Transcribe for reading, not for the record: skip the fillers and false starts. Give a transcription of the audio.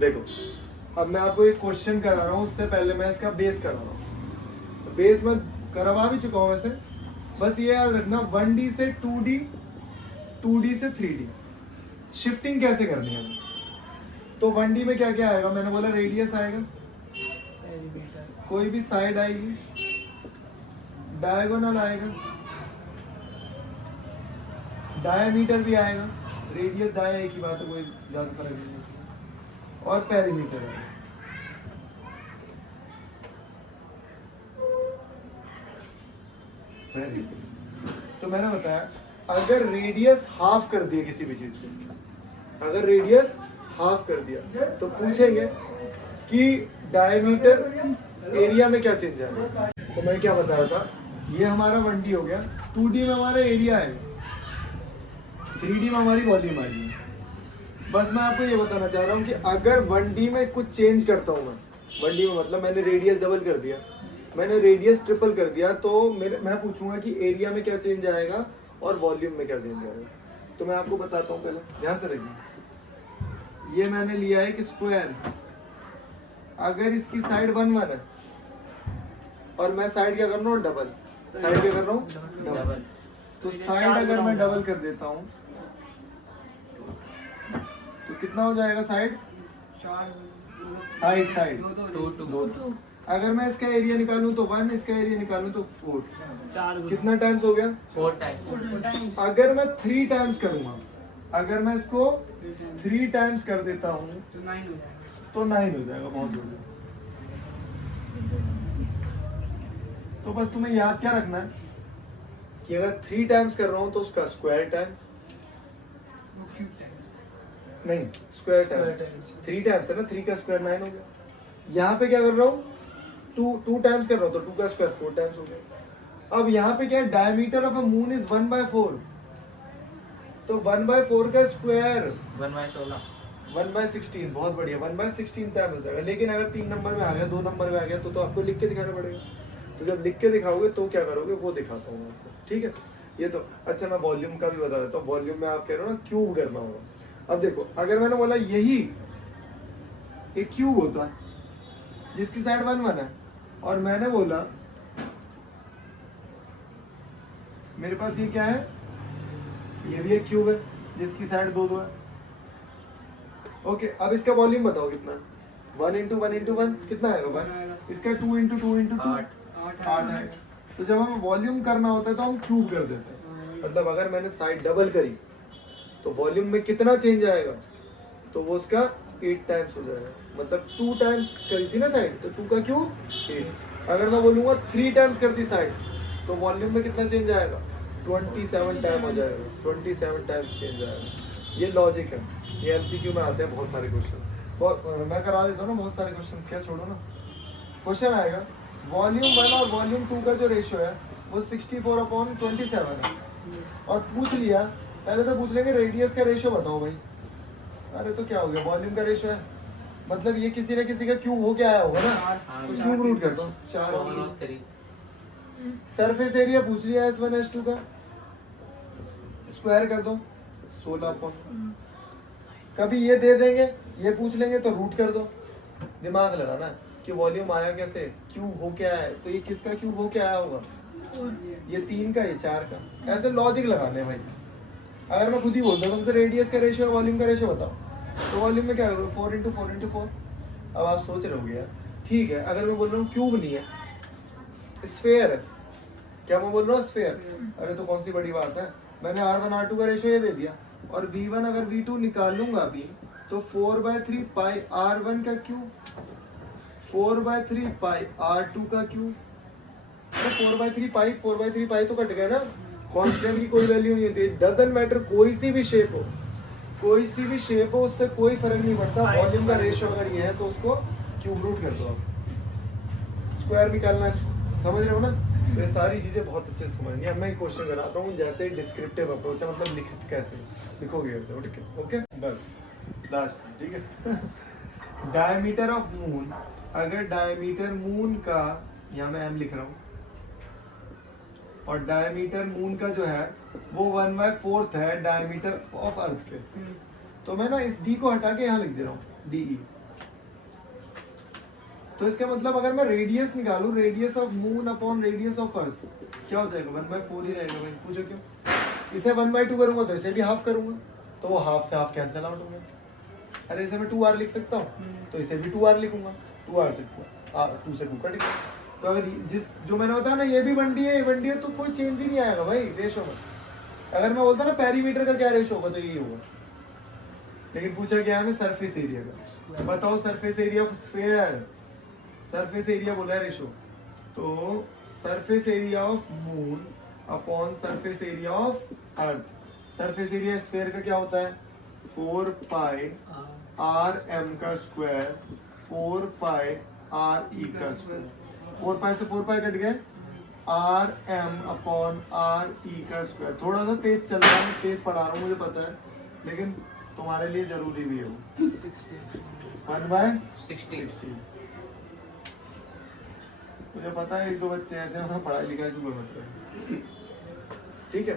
देखो अब मैं आपको एक क्वेश्चन करा रहा हूँ, उससे पहले मैं इसका बेस करा रहा हूँ। तो बेस मैं करवा भी चुका हूँ वैसे, बस ये याद रखना 1D से 2D, 2D से 3D शिफ्टिंग कैसे करनी है। तो 1D में क्या क्या आएगा, मैंने बोला रेडियस आएगा, कोई भी साइड आएगी, डायगोनल आएगा, डायमीटर भी आएगा, रेडियस डाया एक ही बात है, कोई ज्यादा फर्क नहीं है, और पेरीमीटर आएगा। तो मैंने बताया अगर रेडियस हाफ कर दिया किसी भी चीज की, अगर रेडियस हाफ कर दिया तो पूछेंगे कि डायमीटर एरिया में क्या चेंज आएगा। तो मैं क्या बता रहा था, ये हमारा 1D हो गया, 2D में हमारा एरिया है, 3D में हमारी वॉल्यूम आ गई। बस मैं आपको ये बताना चाह रहा हूँ कि अगर 1D में कुछ चेंज करता हूँ मैं, 1D में मतलब मैंने रेडियस डबल कर दिया, मैंने रेडियस ट्रिपल कर दिया, तो मैं पूछूंगा कि एरिया में क्या चेंज आएगा और वॉल्यूम में क्या चेंज आएगा। तो मैं आपको बताता हूँ, पहले ध्यान से रखिए। ये मैंने लिया है कि स्क्वायर, अगर इसकी साइड 1 1 है और मैं साइड क्या कर रहा हूँ, डबल, साइड क्या कर रहा हूँ, डबल। तो साइड अगर मैं डबल कर देता हूँ तो कितना हो जाएगा साइड, साइड साइड 2। अगर मैं इसका एरिया निकालूं तो 1, इसका एरिया निकालूं तो 4। कितना टाइम्स हो गया, 4 टाइम्स। अगर मैं 3 टाइम्स करूंगा, अगर मैं इसको 3 टाइम्स कर देता हूँ तो 9 हो जाएगा, बहुत बढ़िया। तो बस तुम्हें याद क्या रखना है कि अगर 3 टाइम्स कर रहा हूं तो उसका स्क्वायर टाइम्स, नहीं स्क्वायर टाइम्स, 3 टाइम्स है ना, 3 का स्क्वायर 9 हो गया। यहाँ पे क्या कर रहा हूँ, 2 टाइम्स कर रहा हूँ तो 2 का स्क्वायर 4 टाइम्स हो गया। अब यहाँ पे क्या है, diameter of a moon is 1/4, तो 1/4 का स्क्वायर 1/16, बहुत बढ़िया, 1/16 टाइम हो जाएगा। लेकिन अगर 3 नंबर में आ गया, 2 नंबर में आ गया तो आपको लिख के दिखाना पड़ेगा। तो जब लिख के दिखाओगे तो क्या करोगे वो दिखाता हूँ आपको, ठीक है। ये तो अच्छा, मैं वॉल्यूम का भी बता देता हूँ। वॉल्यूम में आप कह रहे हो ना क्यूब करना होगा। अब देखो अगर मैंने बोला यही एक क्यूब होता जिसकी साइड 1 1 है, और मैंने बोला मेरे पास ये क्या है, ये भी एक क्यूब है जिसकी साइड 2 2 है। ओके, अब इसका वॉल्यूम बताओ कितना, 1 × 1 × 1 कितना आएगा 1, इसका 2 × 2 × 2 8 आएगा। तो जब हमें वॉल्यूम करना होता है तो हम क्यूब कर देते हैं। मतलब अगर मैंने साइड डबल करी तो वॉल्यूम में कितना चेंज आएगा, तो वो उसका 8 टाइम्स हो जाएगा। मतलब 2 टाइम्स करी थी ना साइड, तो 2 का क्यूब 8। अगर मैं बोलूँगा 3 टाइम्स कर दी साइड, तो वॉल्यूम में कितना चेंज आएगा, 27 टाइम हो जाएगा, 27 टाइम्स चेंज आएगा। ये लॉजिक है, ये MCQ में आते हैं बहुत सारे क्वेश्चन। मैं करा देता हूँ ना बहुत सारे क्वेश्चन, क्या छोड़ो ना। क्वेश्चन आएगा वॉल्यूम 1 और वॉल्यूम 2 का जो रेशियो है वो 64/27 है, और पूछ लिया, पहले तो पूछ लेंगे रेडियस का रेशियो बताओ भाई। अरे तो क्या हो गया, वॉल्यूम का रेशियो है, मतलब ये किसी न किसी का क्यूब हो के आया होगा ना, तो क्यूब रूट कर दो 4। सरफेस एरिया पूछ लिया S1 S2 का, स्क्वायर कर दो 16। कभी ये दे देंगे, ये पूछ लेंगे तो रूट कर दो। दिमाग लगाना कि वॉल्यूम आया कैसे, क्यूब हो के आया है, तो ये किसका क्यूब हो के आया होगा, ये 3 का, ये 4 का। ऐसे लॉजिक लगाने भाई। अगर मैं खुद ही बोलता हूँ तुमसे रेडियस का रेशियो वॉल्यूम का रेशियो बताओ, तो वॉल्यूम में क्या करोगे 4 × 4 × 4। अब आप सोच रहे होगे यार ठीक है, अगर मैं बोल रहा हूँ क्यूब नहीं है, स्फेयर है, क्या मैं बोल रहा हूँ स्फेयर, अरे तो कौन सी बड़ी बात है, मैंने R1 R2 का रेशियो ये दे दिया, और V1 अगर V2 निकालूंगा अभी तो 4/3 पाई R1 का क्यूब, 4/3 पाई R2 का क्यूब। तो 4/3 पाई तो कट गया ना, कांस्टेंट की कोई वैल्यू नहीं होती। डजंट मैटर, कोई सी भी शेप हो, कोई सी भी शेप हो, उससे कोई फर्क नहीं पड़ता। वॉल्यूम का रेशियो अगर ये है तो उसको क्यूब रूट कर दो आप। स्क्वायर निकालना है, समझ रहे हो ना। तो ये सारी चीजें बहुत अच्छे से समझनी है। अब मैं एक क्वेश्चन कराता हूँ, जैसे डिस्क्रिप्टिव अप्रोच है, मतलब लिख कैसे लिखोगे ऐसे, ठीक है। ओके बस लास्ट, ठीक है। डायमीटर ऑफ मून, अगर डायमीटर मून का, यहाँ मैं m लिख रहा हूँ, और डायमीटर मून का जो है वो 1/4 है डायमीटर ऑफ अर्थ के, तो मैं ना इस d को हटा के यहाँ लिख दे रहा हूँ DE। तो इसका मतलब अगर मैं रेडियस निकालूं, radius of moon upon radius of earth, क्या हो जाएगा? 1/4 ही रहेगा भाई। पूछो क्यों? इसे 1/2 करूंगा तो इसे भी हाफ करूंगा, तो वो हाफ से हाफ कैंसिल आउट होंगे। अरे इसे मैं 2r लिख सकता हूँ, तो इसे भी 2r लिखूंगा, 2r से 2 से 2 कट गया। तो अगर जिस जो मैंने बताया ना, ये भी 1D है, ये 1D है, तो कोई चेंज ही नहीं आएगा भाई रेशो में। अगर मैं बोलता ना पेरीमीटर का क्या रेशो होगा, तो यही होगा। लेकिन पूछा गया हमें सरफेस एरिया का। बताओ surface area of sphere, surface area बोला है रेशो, तो surface area of moon upon surface area of earth. Surface area sphere का क्या होता है? 4 पाई आर एम का स्क्वायर 4 पाई आर ई का स्क्वायर। 4 पाई से 4 पाई कट गए, R M upon R E का स्क्वायर। थोड़ा सा तेज चल रहा है, तेज पढ़ा रहा हूँ मुझे पता है, लेकिन तुम्हारे लिए जरूरी भी है वो। 1/16। मुझे पता है 1-2 बच्चे ऐसे हैं, पढ़ाई लिखाई से कोई मतलब नहीं। ठीक है।